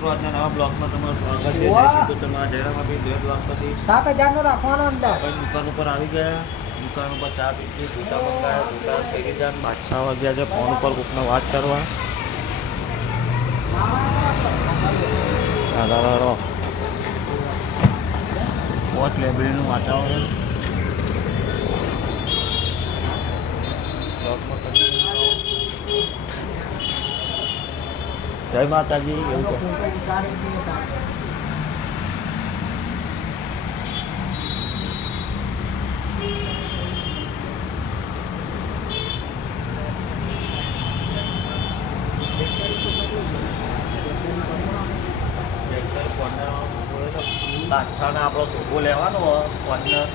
મિત્રો આજના નવા બ્લોગમાં તમારું સ્વાગત છે. તો તમારા ડેરામાં બી 2 બ્લોગ પછી 7,000 નો રાખવાનો અંદર. આપણે દુકાન ઉપર આવી ગયા. દુકાન ઉપર ચા પીધી, જૂતા મંગાયા, જૂતા પહેરી ગયા. 5-6 વાગ્યા છે. ફોન ઉપર કોકને વાત કરવા. દાદા વોચ લાઇબ્રેરીનું વાતાવરણ. જય માતાજી. એવું કહો. બાદશાહને આપણો સોફો લેવાનો કોર્નર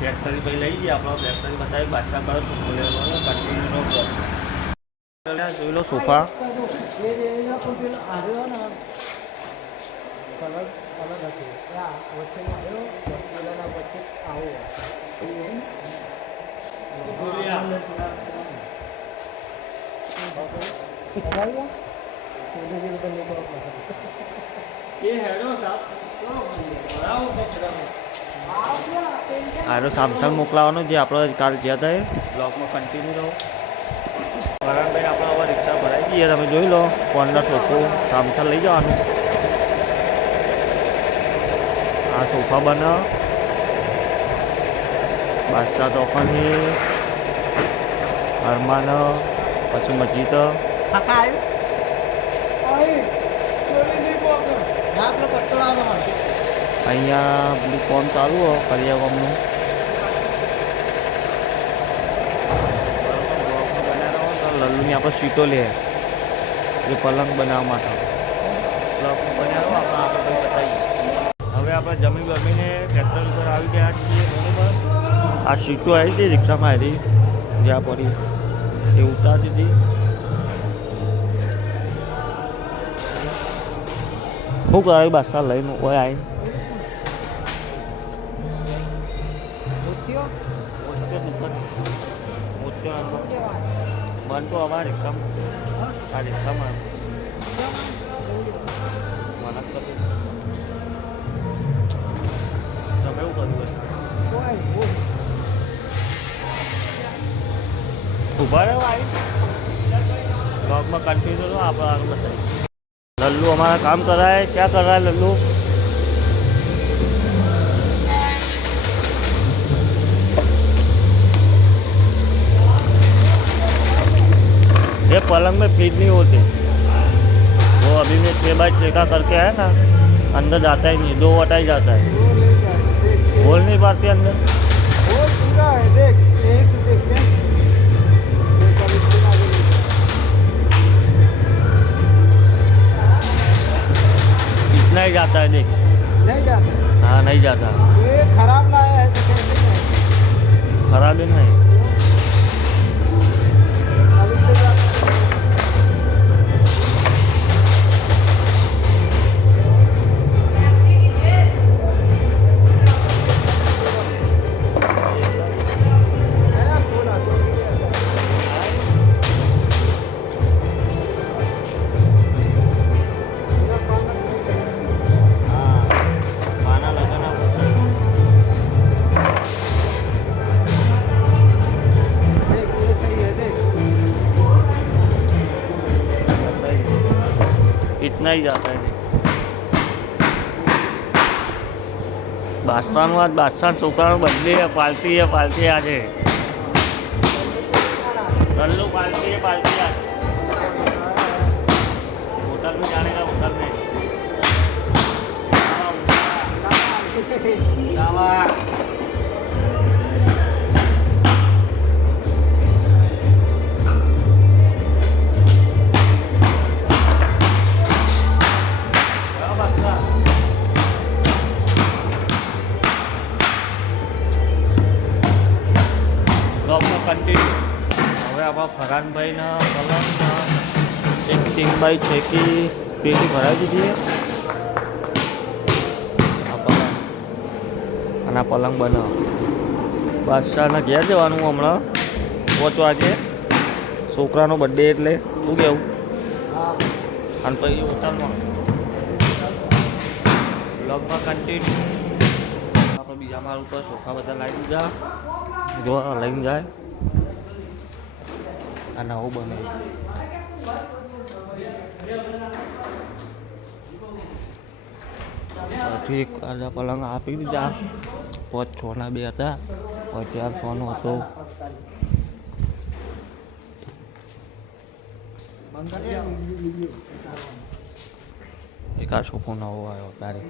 ફેક્ટરી પછી લઈ જઈએ. આપણો ફેક્ટરી બતાવી બાદશાહ કરો સોફો લેવાનો કન્ટિન્યુનો બ્લોગ જોઈ લો. સોફા આરો સામસામ મોકલાવાનો જે આપણે કાલ ગયા હતા એ બ્લોગમાં કન્ટિન્યુ રહો. વરાણભાઈ આપણે હવે રિક્ષા ભરાઈ દઈએ. તમે જોઈ લો કોર્નર સોફો સામસામ લઈ જવાનું. આ સોફા બને બાદશાહ તોફાની અરમાન પછી મસ્જિદ અહીંયા બધું કોમ ચાલુ હોય કરિયા કોમનું. લલ્લુની આપણે સીટો લે એ પલંગ બનાવવા માટે બ્લોકનું બનાવો આપણે બતાવીએ. હવે આપણે જમીને ટ્રેક્ટર ઉપર આવી ગયા છીએ. બરાબર આ સીટો આવી હતી રિક્ષામાં આવી જ્યાં પડી એ ઉતારતી હતી. શું કરાવી બાદશાહ લઈને હોય આવી બનતો અમારા રિક્ષામાં. આ રિક્ષામાં મહેનત કરી તમે એવું કર્યું ઉભા રહ્યો આવી બ્લોગમાં કન્ટિન્યુ આપણે આગળ બતાવીએ. लल्लू हमारा काम कर रहा है. क्या कर रहा है लल्लू? ये पलंग में फीड नहीं होते वो. अभी में 6x6 का करके है ना अंदर जाता ही नहीं. 2 वटा ही जाता है. बोल नहीं पाते अंदर. नहीं जाता है देख. नहीं जाता. हाँ नहीं जाता. ये खराब लाया है तो कैसे नहीं? खराब ही नहीं. अब इससे इतना ही जाता है. बादशाह छोकरा बदली है. पालती है आज लल्लू पालती है आज. होटल में जाने का होटल में કન્ટિન્યુ. હવે આપણા ફરહાનભાઈના પલંગમાં એક સિંગભાઈ છે કે પેલી ભરાવી દીધી આ પલંગ. અને આ પલંગ બનાવો. બાદશાહના ઘેર જવાનું હમણાં 5 વાગે. છોકરાનો બર્થડે એટલે શું કહેવું? અને પછી હોટલમાં બ્લોગમાં કન્ટિન્યુ. આપણે બીજા માળ ઉપર સોફા બધા લાવી દીધા, જો લઈને જાય. આ નવું બને પછી એક આજા પલંગ આપી દીધા. 5-6 ના 2 હતા, 4-6 નો હતો. એક આ સોફો નવો આવ્યો, તારે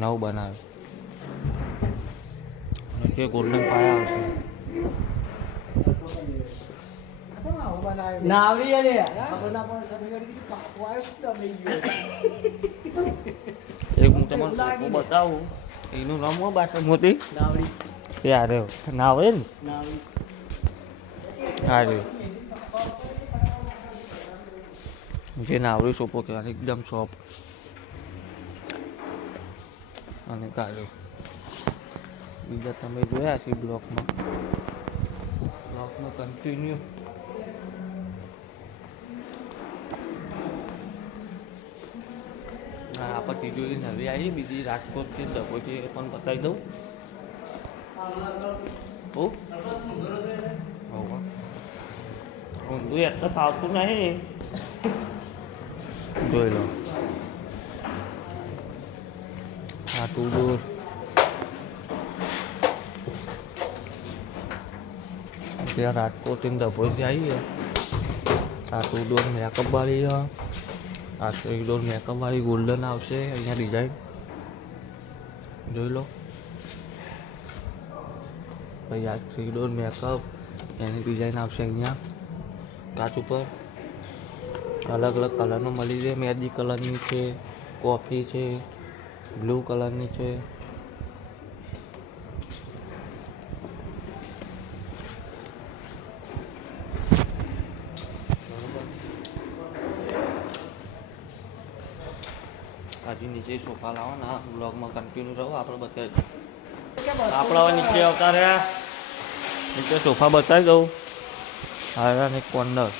નવું બનાવ્યું. જે ગોલ્ડન પાયા આવશે. નાવડી અરે ખબર ના પડે તમે કીધું પાછો આવ્યો તો દબાઈ ગયો. એક હું તમને સોફો બતાવું, એનું નામ હું બાસણ મોતી નાવડી યારે ના આવે ને નાવડી હારે જે નાવડી સોફો કહેવાય, એકદમ સોફ્ટ અને કાઢ્યો. બીજા તમે જોયા છે બ્લોકમાં કન્ટિન્યુ. હા આપણે તિજોરી નવી આવી, બીજી રાજકોટથી દબોથી એ પણ બતાવી દઉં. ઊંધું એટલે ફાવતું નહીં, જોઈ લો. આ ટુ ડોર ત્યાં રાજકોટથી દબોથી આવી. આ ટુ ડોર મેકઅપ વાળી, આ 3 ડોર મેકઅપ વાળી ગોલ્ડન આવશે. અહીંયા ડિઝાઇન જોઈ લો. પછી આ 3 ડોર મેકઅપ એની ડિઝાઇન આવશે. અહીંયા કાચ ઉપર અલગ અલગ કલરનો મળી જાય. મેદી કલરની છે, કોફી છે, બ્લુ કલરની છે. હજી નીચે સોફા લાવવાના. બ્લોગમાં કન્ટિન્યુ રહો, આપણે બતાવી આપણે હવે નીચે આવતા રહ્યા. નીચે સોફા બતાવી દઉં. હા અને કોર્નર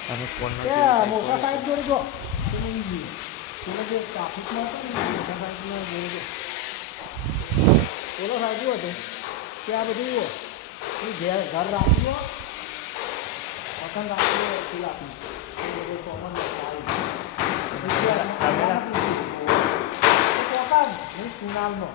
મોટા સાઈડ જોડે જો તમે જે ટ્રાફિકમાં હતો ને મોટા સાઈડમાં જોડે જો ઓલો સાઈડ હતો ત્યાં બધું જુઓ ઘર રાખ્યું પસંદ રાખ્યું ફૂલ આપ્યું બધું કોમન સુનાલનો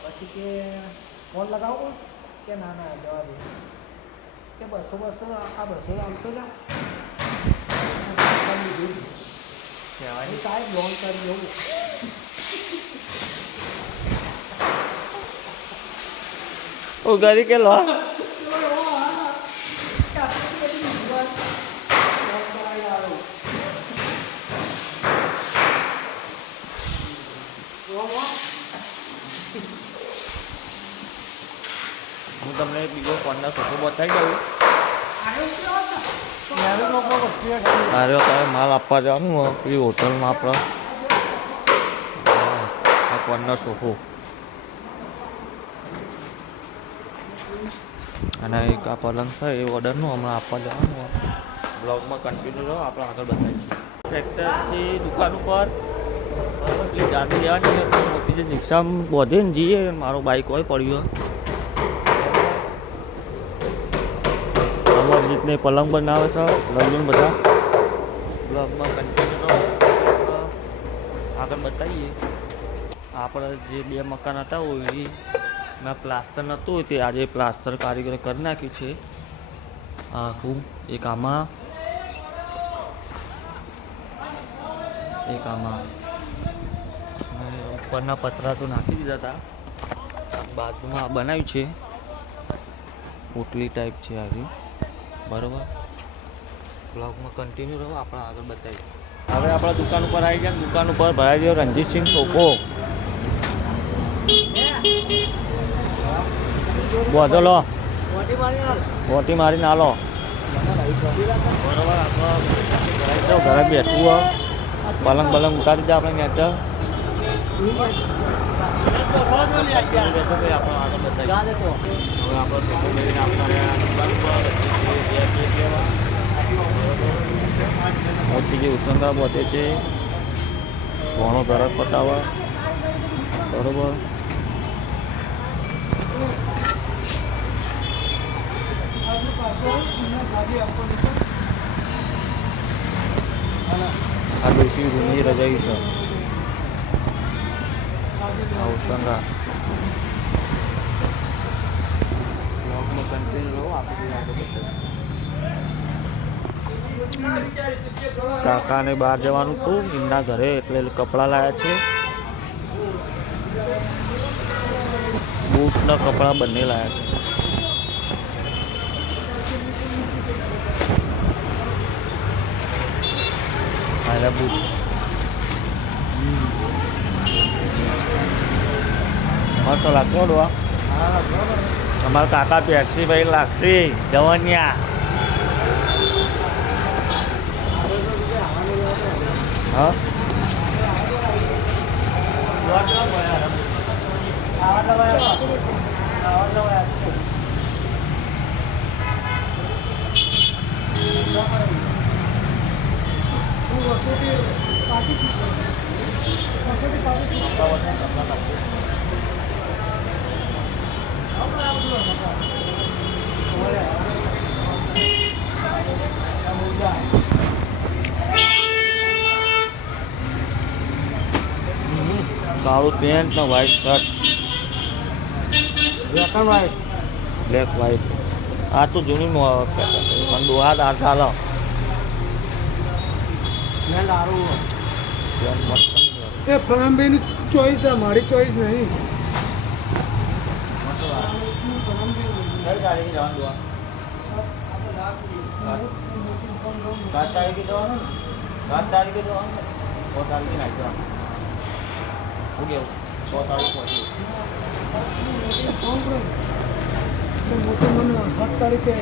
પછી કે ફોન લગાવો કે ના ના જવા દે કે 200 આ 200 આવતો જા સાહેબ લોન કરી જવું. ઓ ગાડી કે લો હું તમને બીજો કોર્નર સોફો બતાવી દઉં. અરે તારે માલ આપવા જવાનું હોય એ હોટલમાં આપણે. આ કોર્નર સોફો અને એક આ પલંગ છે એ ઓર્ડરનું હમણાં આપવા જવાનું હોય. બ્લોગમાં કન્ટિન્યુ રહો, આપણે આગળ બતાવીશું. ટ્રેક્ટરથી દુકાન ઉપર એટલી ગાડી લેવાની મોટી જે રિક્ષામાં બોધીને જઈએ. મારો બાઇક હોય પડ્યો. અમારી રીતને પલંગ બનાવે છે લગ્ન બધા. બ્લોગમાં કન્ટિન્યુ રહો, આગળ બતાવીએ. આપણે જે 2 મકાન હતા એ મેં પ્લાસ્ટર નહોતું તે આજે પ્લાસ્ટર કારીગરે કરી નાખ્યું છે. આખું એક આમાં ઉપરના પતરા તો નાખી દીધા હતા. બાજુમાં બનાવ્યું છે પોટલી ટાઈપ છે આજે. બરાબર, બ્લોગમાં કન્ટિન્યુ રહો, આપણે આગળ બતાવીએ. હવે આપણા દુકાન ઉપર આવી ગયા. દુકાન ઉપર ભરાઈ ગયો રણજીતસિંહ સોફો. બોધો લો, ઓટી મારી ના લો. બરાબર, આપણે ઘરે બેઠવું હોય પલંગ બલંગ ઉતારી દે આપણે નેચર મોતીજી ઉત્સંગા પહોંચે છે ઘણો તરફ પતાવવા બરોબર આ દેશી રૂમની રજાઈ છે આ ઉત્સંગા કાકાને બહાર જવાનું હતું એમના ઘરે એટલે કપડાં લાવ્યા છે બૂટ ને કપડાં બંને લાવ્યા છે આયા બૂટ મસ્ત લાગતો ડોવા અમારા કાકા પેપ્સી ભાઈ લાગશે જવનિયા હા કાળું પેન્ટ ને white shirt black and white black white આ તો જૂની પણ દોહા દાર ચાલો એ ફરામભાઈની ચોઈસ છે મારી ચોઈસ નહીં સાત તારીખે જવાનું 7 તારીખે જવાનું 6 તારીખે નાખી જવાનું શું કેવું 6 તારીખ પહોંચ્યું મોટું મને 7 તારીખે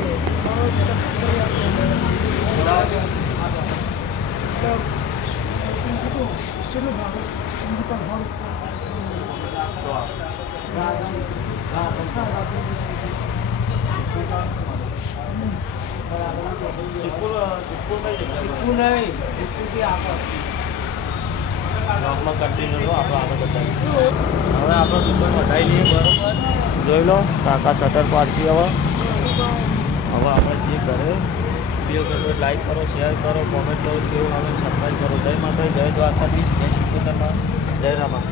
કન્ટિન્યુ આપણે આગળ બતાવીએ હવે આપણે સુપર વધારી લઈએ બરોબર જોઈ લો કાકા શટર પાડશી હવે આપણે જે કરે વિડીયો કરો લાઈક કરો શેર કરો કોમેન્ટ કરો કેવું આવે સબસ્ક્રાઈબ કરો જય માતા જય દ્વારકાધીશ જય શ્રી કૃષ્ણ જય રામા